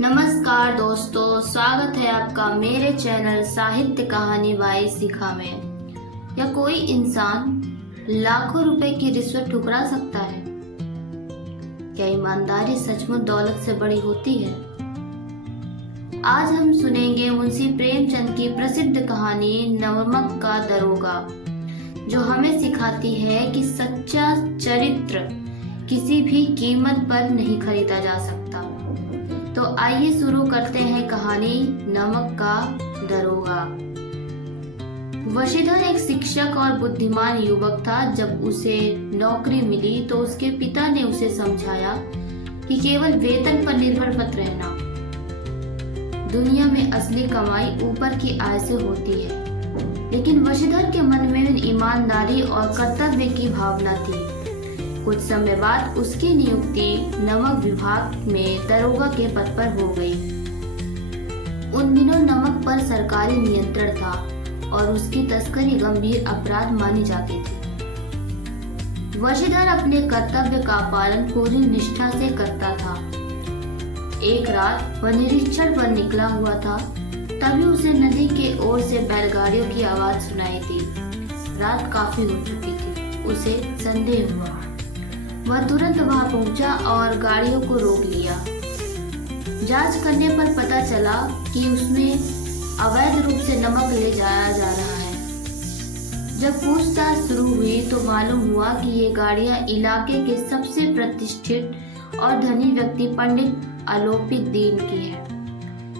नमस्कार दोस्तों, स्वागत है आपका मेरे चैनल साहित्य कहानी बाई शिखा में। या कोई इंसान लाखों रुपए की रिश्वत ठुकरा सकता है? क्या ईमानदारी सचमुच दौलत से बड़ी होती है? आज हम सुनेंगे मुंशी प्रेमचंद की प्रसिद्ध कहानी नमक का दरोगा, जो हमें सिखाती है कि सच्चा चरित्र किसी भी कीमत पर नहीं खरीदा जा सकता। तो आइए शुरू करते हैं कहानी नमक का दरोगा। वशीधर एक शिक्षक और बुद्धिमान युवक था। जब उसे नौकरी मिली तो उसके पिता ने उसे समझाया कि केवल वेतन पर निर्भर मत रहना। दुनिया में असली कमाई ऊपर की आय से होती है। लेकिन वशीधर के मन में ईमानदारी और कर्तव्य की भावना थी। कुछ समय बाद उसकी नियुक्ति नमक विभाग में दरोगा के पद पर हो गई। उन दिनों नमक पर सरकारी नियंत्रण था और उसकी तस्करी गंभीर अपराध मानी जाती थी। वशीधर अपने कर्तव्य का पालन पूरी निष्ठा से करता था। एक रात वह निरीक्षण पर निकला हुआ था, तभी उसे नदी के ओर से बैलगाड़ियों की आवाज सुनाई दी। रात काफी हो चुकी थी। उसे संदेह हुआ। वह तुरंत वहां पहुंचा और गाड़ियों को रोक लिया। जांच करने पर पता चला कि उसमें अवैध रूप से नमक ले जाया जा रहा है। जब पूछताछ शुरू हुई तो मालूम हुआ कि ये गाड़ियां इलाके के सबसे प्रतिष्ठित और धनी व्यक्ति पंडित आलोपित दीन की है।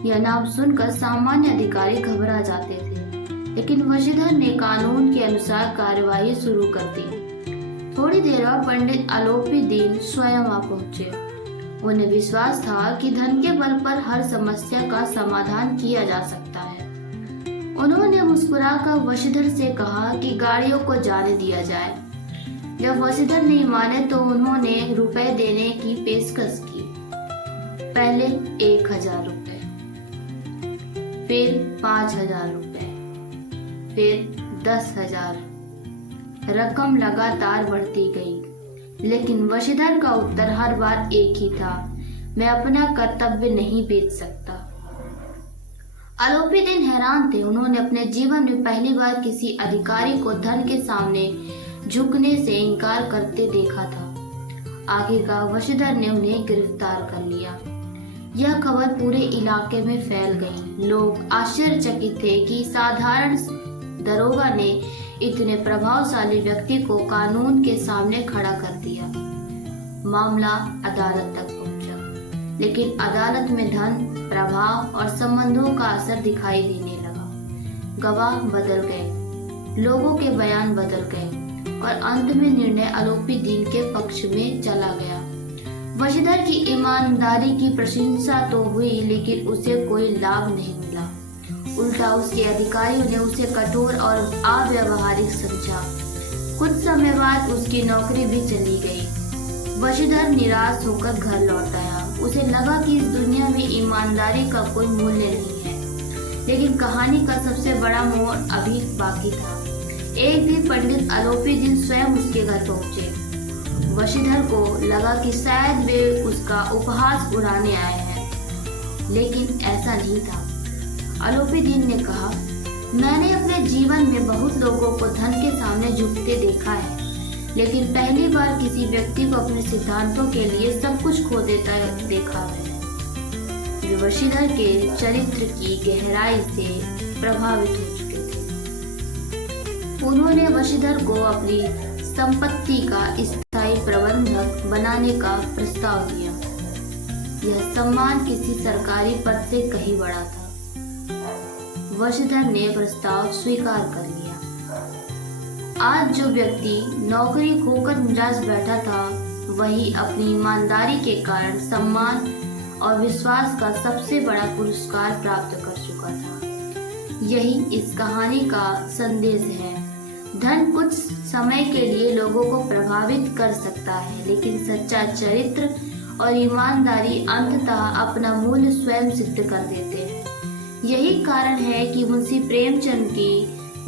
यह नाम सुनकर सामान्य अधिकारी घबरा जाते थे, लेकिन वशीधर ने कानून के अनुसार कार्यवाही शुरू कर दी। थोड़ी देर बाद पंडित आलोपी दीन स्वयं आ पहुंचे। उन्हें विश्वास था कि धन के बल पर हर समस्या का समाधान किया जा सकता है। उन्होंने मुस्कुराकर वशीधर से कहा कि गाड़ियों को जाने दिया जाए। जब वशीधर नहीं माने तो उन्होंने रुपए देने की पेशकश की। पहले 1,000 रुपए, फिर 5,000 रुपए, फिर 10,000। रकम लगातार बढ़ती गई, लेकिन वशीधर का उत्तर हर बार एक ही था, मैं अपना कर्तव्य नहीं बेच सकता। आलोपी दिन हैरान थे। उन्होंने अपने जीवन में पहली बार किसी अधिकारी को धन के सामने झुकने से इनकार करते देखा था। आखिरकार वशीधर ने उन्हें गिरफ्तार कर लिया। यह खबर पूरे इलाके में फैल गई। लोग आश्चर्यचकित थे कि साधारण दरोगा ने इतने प्रभावशाली व्यक्ति को कानून के सामने खड़ा कर दिया। मामला अदालत तक पहुंचा, लेकिन अदालत में धन, प्रभाव और संबंधों का असर दिखाई देने लगा। गवाह बदल गए, लोगों के बयान बदल गए और अंत में निर्णय आलोपी दीन के पक्ष में चला गया। वशीधर की ईमानदारी की प्रशंसा तो हुई, लेकिन उसे कोई लाभ नहीं मिला। उल्टा उसके अधिकारियों ने उसे कठोर और अव्यावहारिक समझा। कुछ समय बाद उसकी नौकरी भी चली गई। वशीधर निराश होकर घर लौट आया। उसे लगा कि इस दुनिया में ईमानदारी का कोई मूल्य नहीं है, लेकिन कहानी का सबसे बड़ा मोड़ अभी बाकी था। एक दिन पंडित आलोपी दीन स्वयं उसके घर पहुंचे। वशीधर को लगा कि शायद वे उसका उपहास उड़ाने आए हैं, लेकिन ऐसा नहीं था। आलोपी दीन ने कहा, मैंने अपने जीवन में बहुत लोगों को धन के सामने झुकते देखा है, लेकिन पहली बार किसी व्यक्ति को अपने सिद्धांतों के लिए सब कुछ खो देता देखा है। वे वशीधर के चरित्र की गहराई से प्रभावित हो चुके थे। उन्होंने वशीधर को अपनी संपत्ति का स्थायी प्रबंधक बनाने का प्रस्ताव दिया। यह सम्मान किसी सरकारी पद से कहीं बड़ा था। वशीधर ने प्रस्ताव स्वीकार कर लिया। आज जो व्यक्ति नौकरी खोकर निराश बैठा था, वही अपनी ईमानदारी के कारण सम्मान और विश्वास का सबसे बड़ा पुरस्कार प्राप्त कर चुका था। यही इस कहानी का संदेश है। धन कुछ समय के लिए लोगों को प्रभावित कर सकता है, लेकिन सच्चा चरित्र और ईमानदारी अंततः अपना मूल्य स्वयं सिद्ध कर देते हैं। यही कारण है कि मुंशी प्रेमचंद की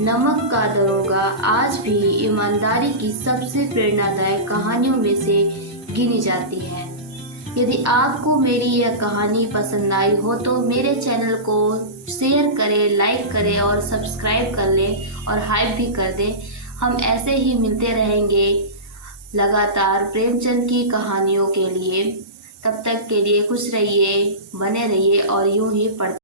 नमक का दरोगा आज भी ईमानदारी की सबसे प्रेरणादायक कहानियों में से गिनी जाती है। यदि आपको मेरी यह कहानी पसंद आई हो तो मेरे चैनल को शेयर करें, लाइक करें और सब्सक्राइब कर लें और हाइप भी कर दें। हम ऐसे ही मिलते रहेंगे लगातार प्रेमचंद की कहानियों के लिए। तब तक के लिए खुश रहिए, बने रहिए और यूं ही पढ़ते